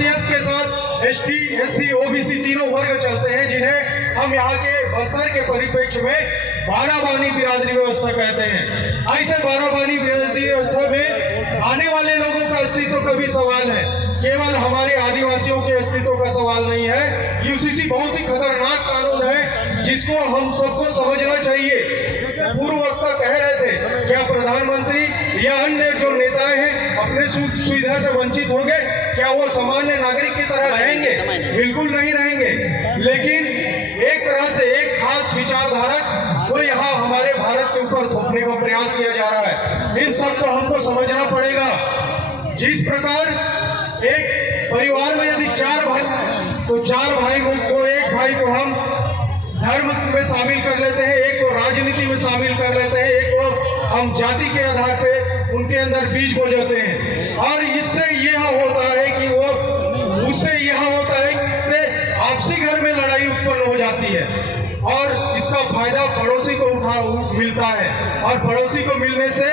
अकलियत के साथ ST, SC, OBC तीनों वर्ग चलते हैं, जिन्हें हम यहाँ के बस्तर के परिप्रेक्ष्य में बाराबानी बिरादरी व्यवस्था कहते हैं। ऐसे बाराबानी बिरादरी व्यवस्था में आने वाले लोगों का अस्तित्व का भी सवाल है, केवल हमारे आदिवासियों के अस्तित्व का सवाल नहीं है। UCC बहुत ही खतरनाक कानून है जिसको हम सबको समझना चाहिए। पूर्व वक्ता कह रहे थे, क्या प्रधानमंत्री या अन्य जो नेता हैं अपने सुविधा से वंचित होंगे? क्या वो सामान्य नागरिक की तरह रहेंगे? बिल्कुल नहीं रहेंगे। लेकिन एक तरह से एक खास विचारधारक को यहाँ हमारे भारत के ऊपर थोपने का प्रयास किया जा रहा है। इन सब को हमको समझना पड़ेगा। जिस प्रकार एक परिवार में यदि 4 भाई तो 4 भाई को, एक भाई को हम धर्म में शामिल कर लेते हैं, एक को राजनीति में शामिल कर लेते हैं, एक को हम जाति के आधार पे उनके अंदर बीज बो जाते हैं। और इससे यह होता है कि वो उससे यह होता है कि इससे आपसी घर में लड़ाई उत्पन्न हो जाती है और इसका फायदा पड़ोसी को मिलता है। और पड़ोसी को मिलने से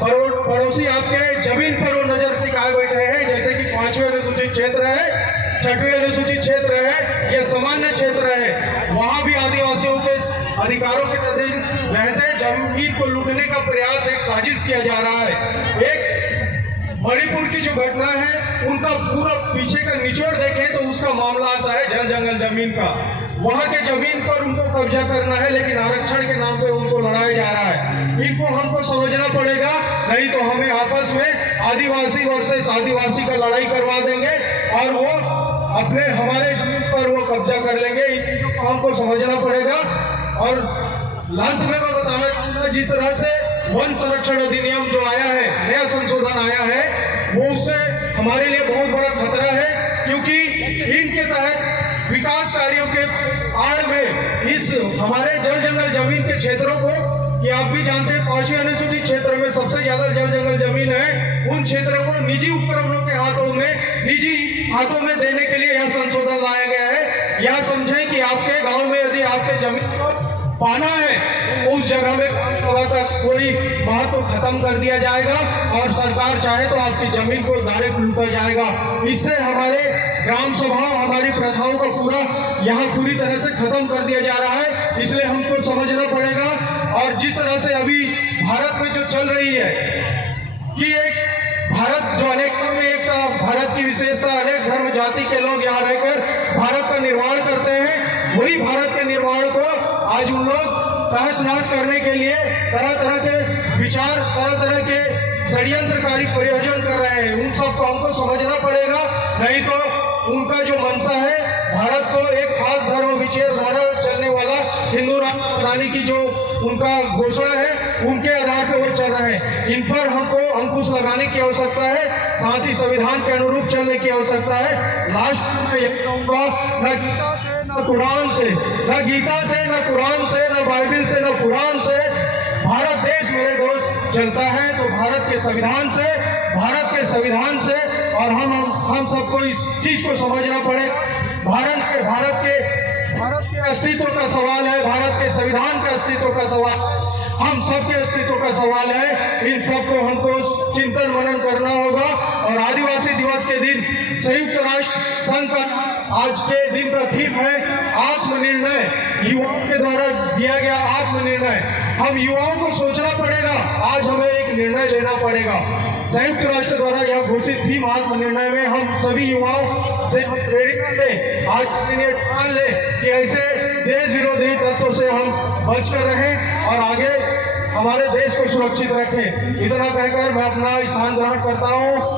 पड़ोसी आपके जमीन पर वो नजर टिकाए बैठे हैं, जैसे कि 5वें अनुसूचित क्षेत्र है, 6वें अनुसूचित क्षेत्र है, यह सामान्य क्षेत्र है, वहां भी आदिवासियों के अधिकारों के अधीन रहते जमीन को लूटने का प्रयास, एक साजिश किया जा रहा है। एक मणिपुर की जो घटना है उनका पूरा पीछे का निचोड़ देखें तो उसका मामला आता है जल जंगल जमीन का। वहां के जमीन पर उनको कब्जा करना है, लेकिन आरक्षण के नाम पे उनको लड़ाया जा रहा है। इनको हमको समझना पड़ेगा, नहीं तो हमें आपस में आदिवासी वर्सेस आदिवासी का लड़ाई करवा देंगे और वो अपने हमारे जमीन पर वो कब्जा कर लेंगे। इन चीजों को हमको समझना पड़ेगा। और अंत में मैं बताना चाहूंगा, जिस तरह से वन संरक्षण अधिनियम जो आया है, नया संशोधन आया है, वो उससे हमारे लिए बहुत बड़ा खतरा है, क्योंकि इनके तहत विकास कार्यों के आड़ में इस हमारे जल जंगल जमीन के क्षेत्रों को, कि आप भी जानते हैं 5वें अनुसूचित क्षेत्र में सबसे ज्यादा जल जंगल जमीन है, उन क्षेत्रों को निजी उपक्रमों के निजी हाथों में देने के लिए यह संशोधन लाया गया है। यह समझें कि आपके गांव में यदि आपके जमीन को पाना है, उस जगह में सभा का कोई महत्व खत्म कर दिया जाएगा और सरकार चाहे तो आपकी जमीन को डायरेक्ट लूटा जाएगा। इससे हमारे ग्राम सभा, हमारी प्रथाओं का यहाँ पूरी तरह से खत्म कर दिया जा रहा है। इसलिए हमको समझना पड़ेगा। और जिस तरह से अभी भारत में जो चल रही है कि एक भारत जो अनेकता में एकता, भारत की विशेषता, अनेक धर्म जाति के लोग यहाँ रहकर भारत का निर्माण करते हैं, वही भारत के निर्माण को आज उन लोग तहस नहस करने के लिए तरह तरह के विचार, तरह तरह के षड्यंत्रकारी प्रयोजन कर रहे हैं। उन सबको हमको समझना पड़ेगा, नहीं तो उनका जो मंशा है भारत को एक खास धर्म विचारधारा चलने वाला हिंदू राष्ट्र की जो उनका घोषणा है, उनके आधार पर वो चल रहे हैं। इन पर हमको अंकुश लगाने की आवश्यकता है, साथ ही संविधान के अनुरूप चलने की आवश्यकता है। लास्ट में यही कहूंगा, न गीता से, न कुरान से, न गीता से, न कुरान से, न बाइबिल से, न कुरान से भारत देश मेरे दोस्त चलता है, तो भारत के संविधान से, भारत के संविधान से। और हम सबको इस चीज को समझना पड़े। भारत के अस्तित्व का सवाल है, भारत के संविधान के अस्तित्व का सवाल, हम सबके अस्तित्व का सवाल है। इन सबको हमको चिंतन मनन करना होगा। और आदिवासी दिवस के दिन संयुक्त राष्ट्र संघ का आज के दिन का थीम है आत्मनिर्णय, युवाओं के द्वारा दिया गया आत्मनिर्णय। हम युवाओं को सोचना पड़ेगा, आज हमें एक निर्णय लेना पड़ेगा। संयुक्त राष्ट्र द्वारा यह घोषित थीम आत्मनिर्णय में हम सभी युवाओं से प्रेरणा लें, आज ठान लें कि ऐसे देश विरोधी तत्वों से हम बचकर रहें और आगे हमारे देश को सुरक्षित रखें। इतना कहकर मैं अपना स्थान ग्रहण करता हूँ।